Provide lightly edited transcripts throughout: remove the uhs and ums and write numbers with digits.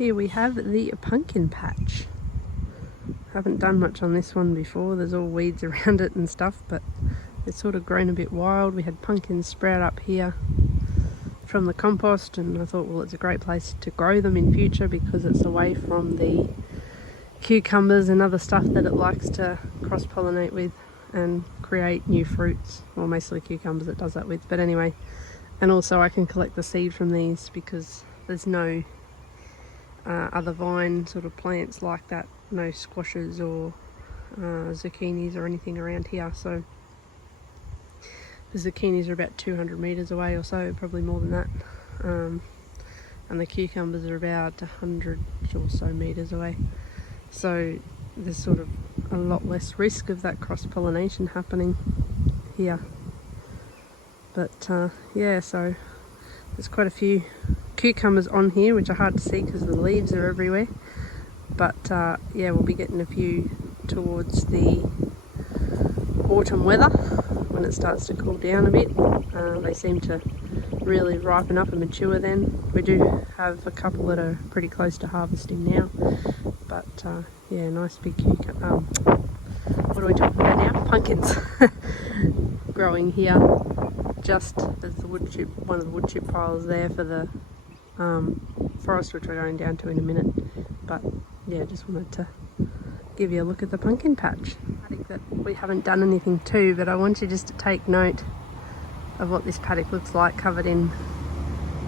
here we have the pumpkin patch. Haven't done much on this one before, there's all weeds around it and stuff, but it's sort of grown a bit wild. We had pumpkins sprout up here from the compost, and I thought, well, it's a great place to grow them in future because it's away from the cucumbers and other stuff that it likes to cross-pollinate with and create new fruits. Well, mostly cucumbers it does that with, but anyway. And also I can collect the seed from these because there's no other vine sort of plants like that, no squashes or zucchinis or anything around here. So the zucchinis are about 200 meters away or so, probably more than that, and the cucumbers are about 100 or so meters away. So there's sort of a lot less risk of that cross-pollination happening here. But yeah, so there's quite a few cucumbers on here which are hard to see because the leaves are everywhere. But yeah, we'll be getting a few towards the autumn weather when it starts to cool down a bit. They seem to really ripen up and mature then. We do have a couple that are pretty close to harvesting now, but yeah, nice big cucumber. What are we talking about now? Pumpkins growing here. Just there's the wood chip, one of the wood chip piles there for the forest, which we're going down to in a minute. But yeah, just wanted to give you a look at the pumpkin patch. I think that we haven't done anything to, but I want you just to take note of what this paddock looks like, covered in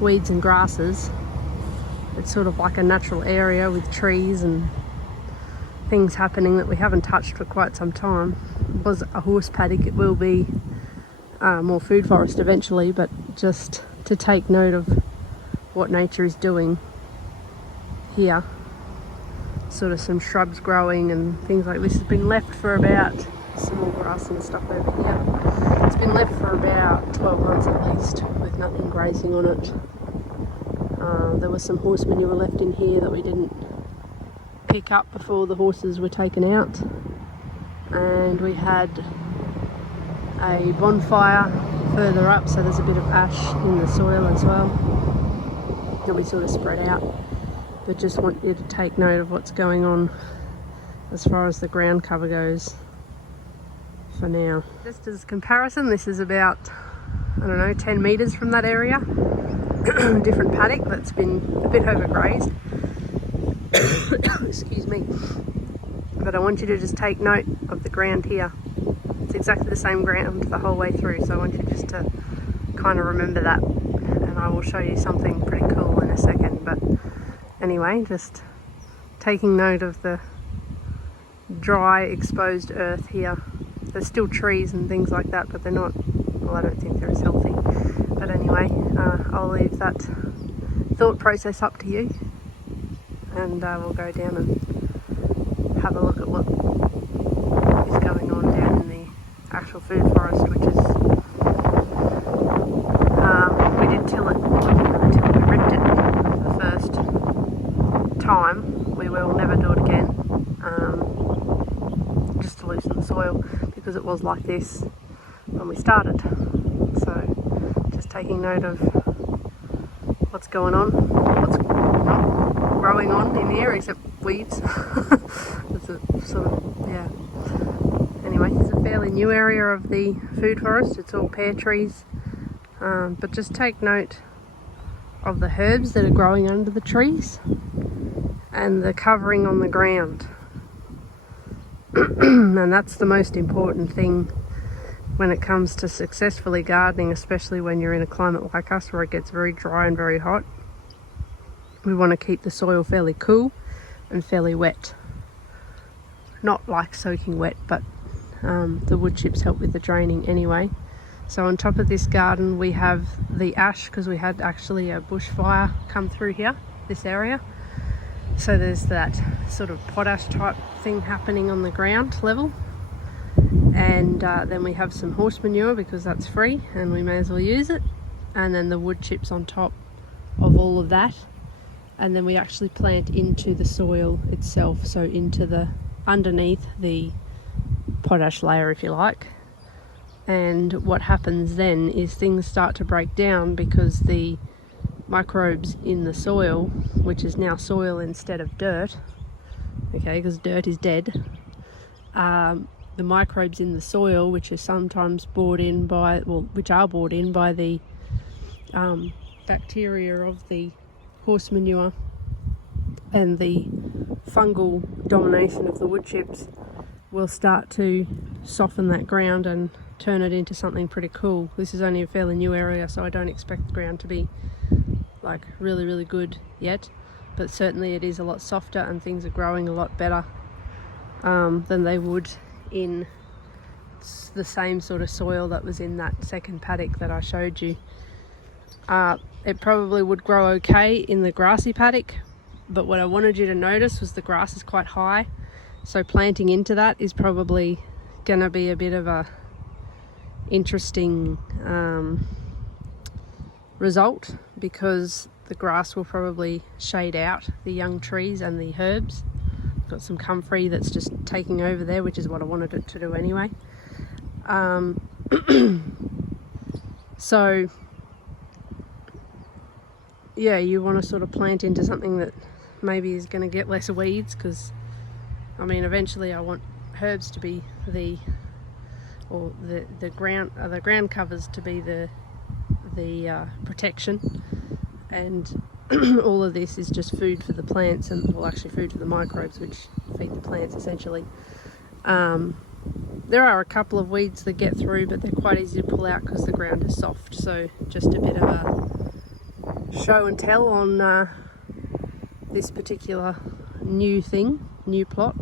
weeds and grasses. It's sort of like a natural area with trees and things happening that we haven't touched for quite some time. It was a horse paddock, it will be more food forest eventually, but just to take note of what nature is doing here. Sort of some shrubs growing and things like this has been left for about, some more grass and stuff over here. It's been left for about 12 months at least with nothing grazing on it. There was some horse manure left in here that we didn't pick up before the horses were taken out, and we had a bonfire further up, so there's a bit of ash in the soil as well that we sort of spread out. But just want you to take note of what's going on as far as the ground cover goes for now. Just as a comparison, this is about, I don't know, 10 meters from that area. Different paddock that's been a bit overgrazed. Excuse me. But I want you to just take note of the ground here. It's exactly the same ground the whole way through, so I want you just to kind of remember that, and I will show you something pretty cool in a second. But anyway, just taking note of the dry, exposed earth here. There's still trees and things like that, but they're not, well, I don't think they're as healthy. But anyway, I'll leave that thought process up to you, and we'll go down and have a look at what is going on down in the actual food forest, which is, we did till it, we ripped it the first time. We will never do it again, just to loosen the soil, because it was like this when we started. So just taking note of what's going on, what's not growing on in here except weeds. It's a sort of, yeah. Anyway, it's a fairly new area of the food forest. It's all pear trees, but just take note of the herbs that are growing under the trees and the covering on the ground. And that's the most important thing when it comes to successfully gardening, especially when you're in a climate like us where it gets very dry and very hot. We want to keep the soil fairly cool and fairly wet. Not like soaking wet, but the wood chips help with the draining anyway. So on top of this garden we have the ash, because we had actually a bushfire come through here, this area. So there's that sort of potash type thing happening on the ground level. And then we have some horse manure because that's free and we may as well use it. And then the wood chips on top of all of that. And then we actually plant into the soil itself, so into the underneath the potash layer, if you like. And what happens then is things start to break down because the microbes in the soil, which is now soil instead of dirt, okay, because dirt is dead. The microbes in the soil, which are sometimes brought in by, which are brought in by the bacteria of the horse manure and the fungal domination of the wood chips, will start to soften that ground and turn it into something pretty cool. This is only a fairly new area, so I don't expect the ground to be like really good yet, but certainly it is a lot softer and things are growing a lot better than they would in the same sort of soil that was in that second paddock that I showed you. It probably would grow okay in the grassy paddock, but what I wanted you to notice was the grass is quite high, so planting into that is probably going to be a bit of a interesting result, because the grass will probably shade out the young trees and the herbs. Got some comfrey that's just taking over there, which is what I wanted it to do anyway. So yeah, you want to sort of plant into something that maybe is going to get less weeds, because I mean eventually I want herbs to be the ground covers to be the protection, and all of this is just food for the plants, and well, actually food for the microbes which feed the plants essentially. There are a couple of weeds that get through, but they're quite easy to pull out because the ground is soft, so just a bit of a show and tell on this particular new plot.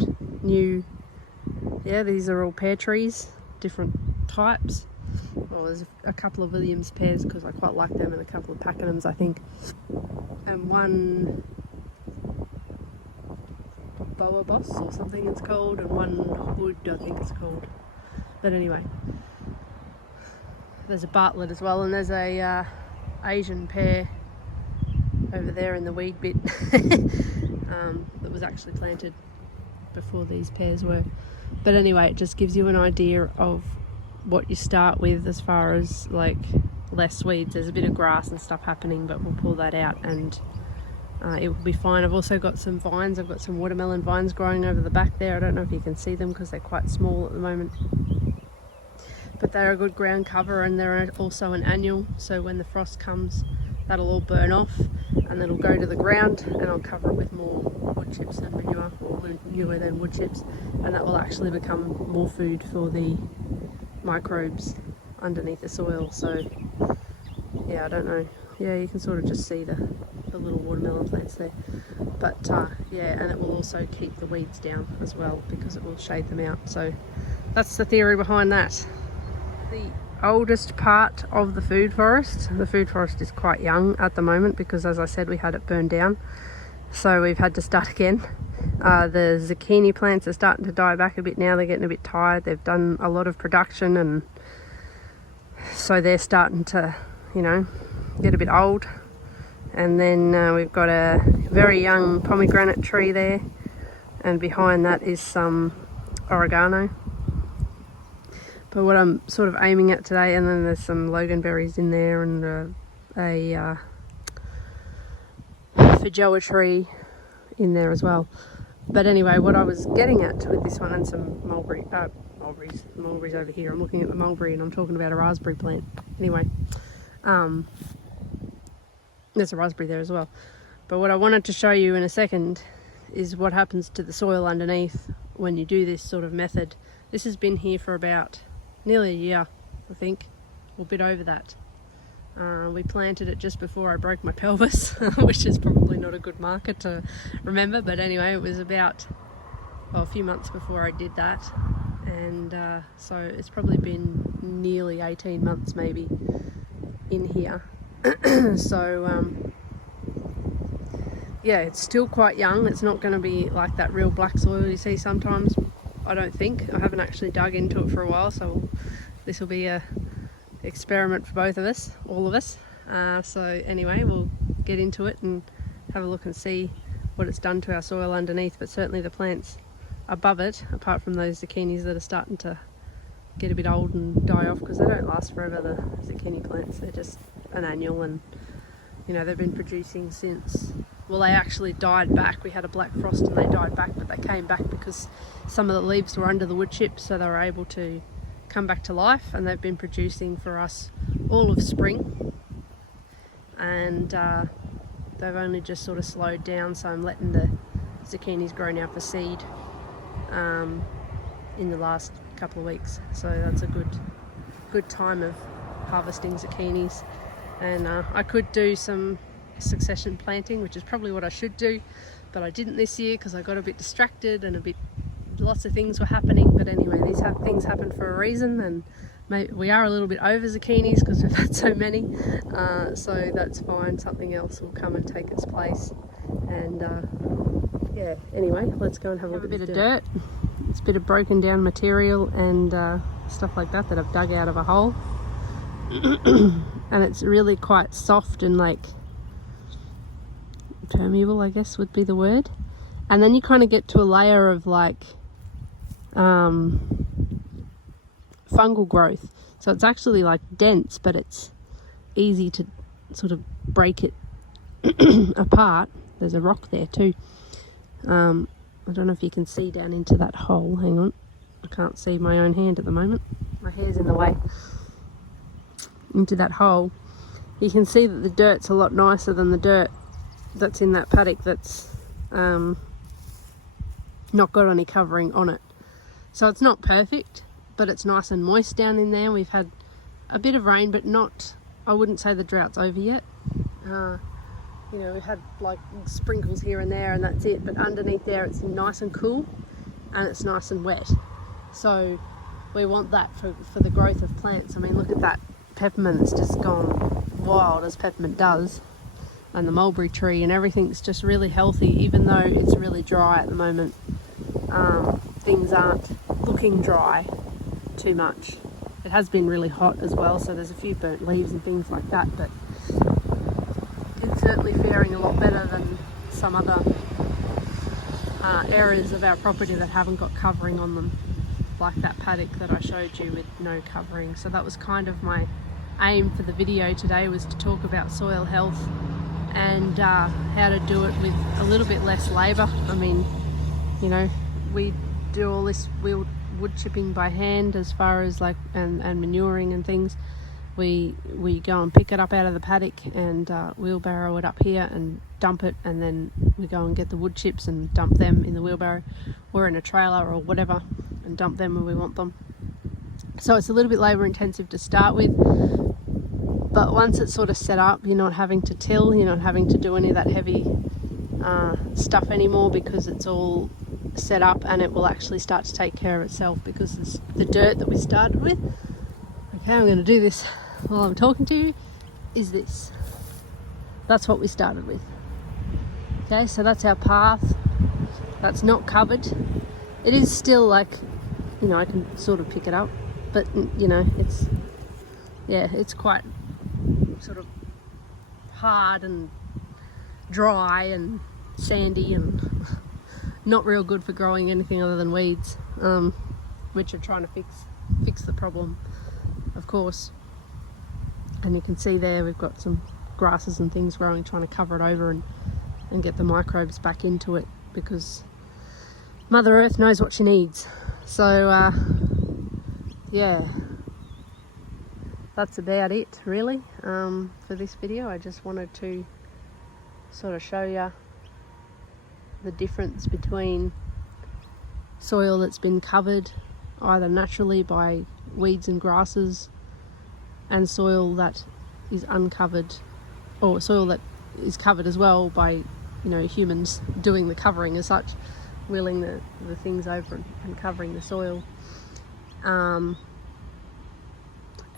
Yeah, these are all pear trees, different types. Well, there's a couple of Williams pears because I quite like them, and a couple of Pakenhams I think, and one Boa Boss or something it's called, and one Hood I think it's called. But anyway, there's a Bartlett as well, and there's a Asian pear over there in the weed bit that was actually planted before these pears were. But anyway, it just gives you an idea of what you start with as far as like less weeds. There's a bit of grass and stuff happening, but we'll pull that out and it will be fine. I've also got some vines. I've got some watermelon vines growing over the back there. I don't know if you can see them because they're quite small at the moment, but they're a good ground cover, and they're also an annual, so when the frost comes that'll all burn off and then it'll go to the ground, and I'll cover it with more wood chips and manure, or newer than wood chips, and that will actually become more food for the microbes underneath the soil. So yeah, I don't know, yeah, you can sort of just see the little watermelon plants there, but yeah, and it will also keep the weeds down as well because it will shade them out. So that's the theory behind that. The oldest part of the food forest is quite young at the moment because, as I said, we had it burned down, so we've had to start again. The zucchini plants are starting to die back a bit now. They're getting a bit tired. They've done a lot of production, and so they're starting to, you know, get a bit old. And then we've got a very young pomegranate tree there, and behind that is some oregano. But what I'm sort of aiming at today, and then there's some loganberries in there, and a feijoa tree in there as well. But anyway, what I was getting at with this one, and some mulberries over here. I'm looking at the mulberry and I'm talking about a raspberry plant. Anyway, there's a raspberry there as well. But what I wanted to show you in a second is what happens to the soil underneath when you do this sort of method. This has been here for about nearly a year, I think, or a bit over that. We planted it just before I broke my pelvis, which is probably not a good marker to remember, but anyway, it was about a few months before I did that, and so it's probably been nearly 18 months maybe in here. So yeah, it's still quite young. It's not going to be like that real black soil you see sometimes, I don't think. I haven't actually dug into it for a while, so this will be a experiment for both of us, all of us. So anyway, we'll get into it and have a look and see what it's done to our soil underneath. But certainly the plants above it, apart from those zucchinis that are starting to get a bit old and die off, because they don't last forever, the zucchini plants, they're just an annual, and you know, they've been producing since, well, they actually died back. We had a black frost and they died back, but they came back because some of the leaves were under the wood chip, so they were able to come back to life, and they've been producing for us all of spring. And they've only just sort of slowed down, so I'm letting the zucchinis grow now for seed in the last couple of weeks. So that's a good time of harvesting zucchinis. And I could do some succession planting, which is probably what I should do, but I didn't this year because I got a bit distracted and lots of things were happening. But anyway, these things happen for a reason, and we are a little bit over zucchinis because we've had so many, so that's fine. Something else will come and take its place. And yeah, anyway, let's go and have a look at a bit of dirt. It's a bit of broken down material and stuff like that I've dug out of a hole. And it's really quite soft and like permeable, I guess would be the word. And then you kind of get to a layer of like fungal growth, so it's actually like dense, but it's easy to sort of break it apart. There's a rock there too. I don't know if you can see down into that hole. Hang on, I can't see my own hand at the moment, my hair's in the way. Into that hole, you can see that the dirt's a lot nicer than the dirt that's in that paddock that's not got any covering on it. So it's not perfect, but it's nice and moist down in there. We've had a bit of rain, but not, I wouldn't say the drought's over yet. You know, we've had like sprinkles here and there and that's it, but underneath there it's nice and cool and it's nice and wet. So we want that for the growth of plants. I mean, look at that peppermint, it's just gone wild as peppermint does, and the mulberry tree and everything's just really healthy, even though it's really dry at the moment. Things aren't looking dry too much. It has been really hot as well, so there's a few burnt leaves and things like that, but it's certainly faring a lot better than some other areas of our property that haven't got covering on them, like that paddock that I showed you with no covering. So that was kind of my aim for the video today, was to talk about soil health and how to do it with a little bit less labour. I mean, you know, we do all this wood chipping by hand as far as like and manuring and things. We go and pick it up out of the paddock and wheelbarrow it up here and dump it, and then we go and get the wood chips and dump them in the wheelbarrow or in a trailer or whatever and dump them when we want them. So it's a little bit labour intensive to start with, but once it's sort of set up, you're not having to till, you're not having to do any of that heavy stuff anymore, because it's all set up and it will actually start to take care of itself, because it's the dirt that we started with. Okay, I'm going to do this while I'm talking to you, is this. That's what we started with. Okay, so that's our path. That's not covered. It is still like, you know, I can sort of pick it up, but you know, it's, yeah, it's quite sort of hard and dry and sandy and not real good for growing anything other than weeds, which are trying to fix the problem, of course. And you can see there we've got some grasses and things growing, trying to cover it over and get the microbes back into it, because Mother Earth knows what she needs. So yeah, that's about it really for this video. I just wanted to sort of show you the difference between soil that's been covered either naturally by weeds and grasses and soil that is uncovered, or soil that is covered as well by, you know, humans doing the covering as such, wheeling the things over and covering the soil,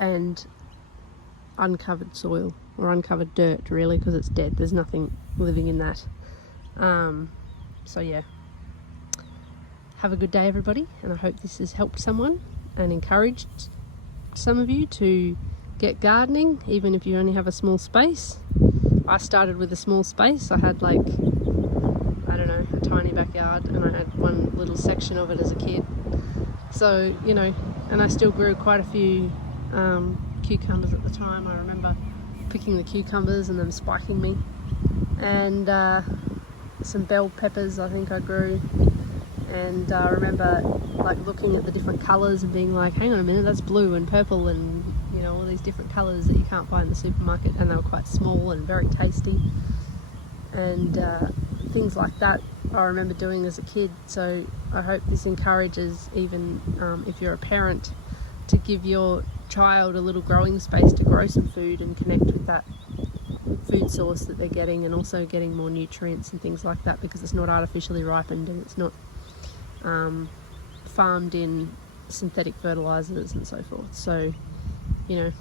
and uncovered soil or uncovered dirt really, because it's dead, there's nothing living in that. So yeah, have a good day everybody, and I hope this has helped someone and encouraged some of you to get gardening, even if you only have a small space. I started with a small space. I had like, I don't know, a tiny backyard, and I had one little section of it as a kid. So, you know, and I still grew quite a few cucumbers at the time. I remember picking the cucumbers and them spiking me, and some bell peppers I think I grew. And I remember like looking at the different colours and being like, hang on a minute, that's blue and purple and, you know, all these different colours that you can't buy in the supermarket, and they were quite small and very tasty. And things like that I remember doing as a kid. So I hope this encourages, even if you're a parent, to give your child a little growing space to grow some food and connect with that food source that they're getting, and also getting more nutrients and things like that, because it's not artificially ripened and it's not farmed in synthetic fertilizers and so forth. So, you know,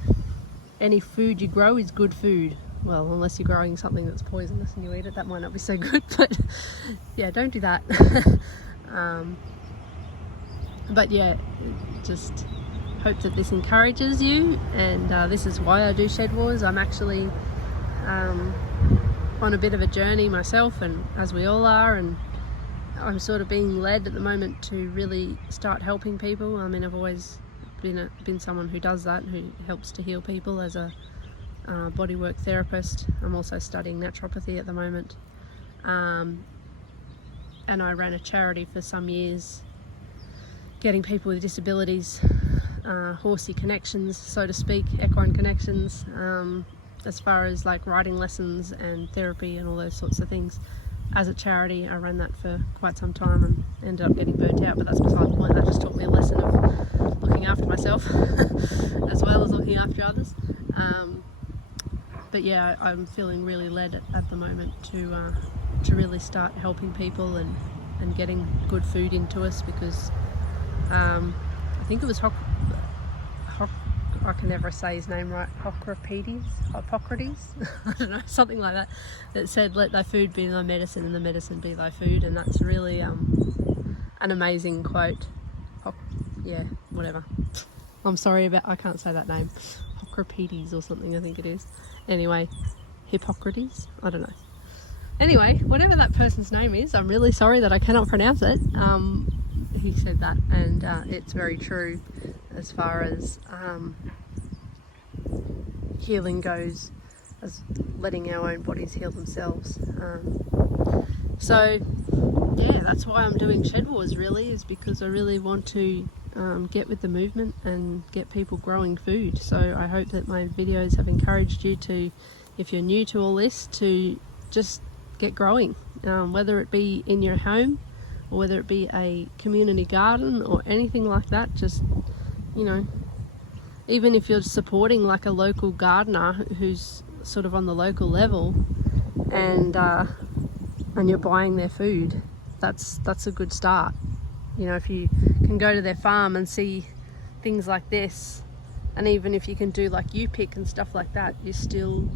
any food you grow is good food. Well, unless you're growing something that's poisonous and you eat it, that might not be so good, but yeah, don't do that. But yeah, just hope that this encourages you, and this is why I do Shed Wars. I'm actually on a bit of a journey myself, and as we all are, and I'm sort of being led at the moment to really start helping people. I mean, I've always been someone who does that, who helps to heal people as a bodywork therapist. I'm also studying naturopathy at the moment, and I ran a charity for some years, getting people with disabilities horsey connections, so to speak, equine connections, as far as like riding lessons and therapy and all those sorts of things. As a charity, I ran that for quite some time and ended up getting burnt out, but that's beside the point. That just taught me a lesson of looking after myself as well as looking after others. But yeah, I'm feeling really led at the moment to really start helping people and getting good food into us, because I think it was I can never say his name right, Hippocrates, I don't know, something like that, that said, let thy food be thy medicine and the medicine be thy food. And that's really an amazing quote. Yeah, whatever. I'm sorry I can't say that name. Hippocrates or something, I think it is. Anyway, Hippocrates? I don't know. Anyway, whatever that person's name is, I'm really sorry that I cannot pronounce it. He said that, and it's very true as far as healing goes, as letting our own bodies heal themselves. So yeah, that's why I'm doing Shed Wars, really, is because I really want to get with the movement and get people growing food. So I hope that my videos have encouraged you to, if you're new to all this, to just get growing, whether it be in your home or whether it be a community garden or anything like that. Just, you know, even if you're supporting like a local gardener who's sort of on the local level, and you're buying their food, that's a good start. You know, if you can go to their farm and see things like this, and even if you can do like you pick and stuff like that, you're still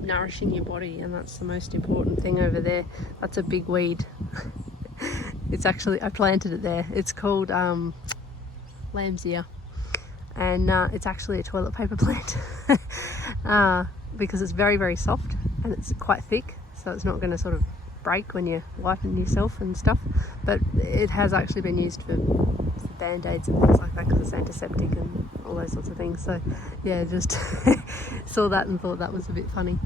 nourishing your body, and that's the most important thing over there. That's a big weed. It's actually, I planted it there. It's called lamb's ear, and it's actually a toilet paper plant because it's very, very soft and it's quite thick, so it's not going to sort of break when you're wiping yourself and stuff. But it has actually been used for band-aids and things like that, because it's antiseptic and all those sorts of things. So yeah, just saw that and thought that was a bit funny,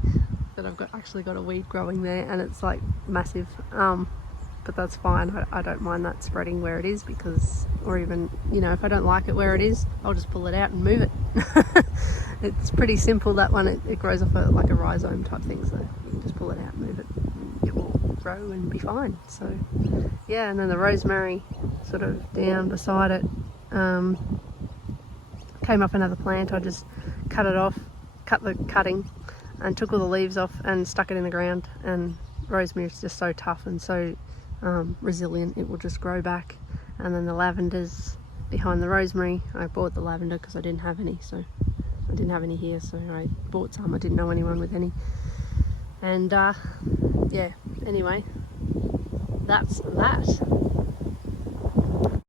that I've actually got a weed growing there, and it's like massive. But that's fine. I don't mind that spreading where it is, because, or even, you know, if I don't like it where it is, I'll just pull it out and move it. It's pretty simple, that one. It grows off like a rhizome type thing, so you can just pull it out and move it. It will grow and be fine. So yeah, and then the rosemary sort of down beside it came up another plant. I just cut it off, cut the cutting and took all the leaves off and stuck it in the ground. And rosemary is just so tough and so resilient, it will just grow back. And then the lavender's behind the rosemary. I bought the lavender because I didn't have any, so I didn't have any here, so I bought some. I didn't know anyone with any. And yeah, anyway, that's that.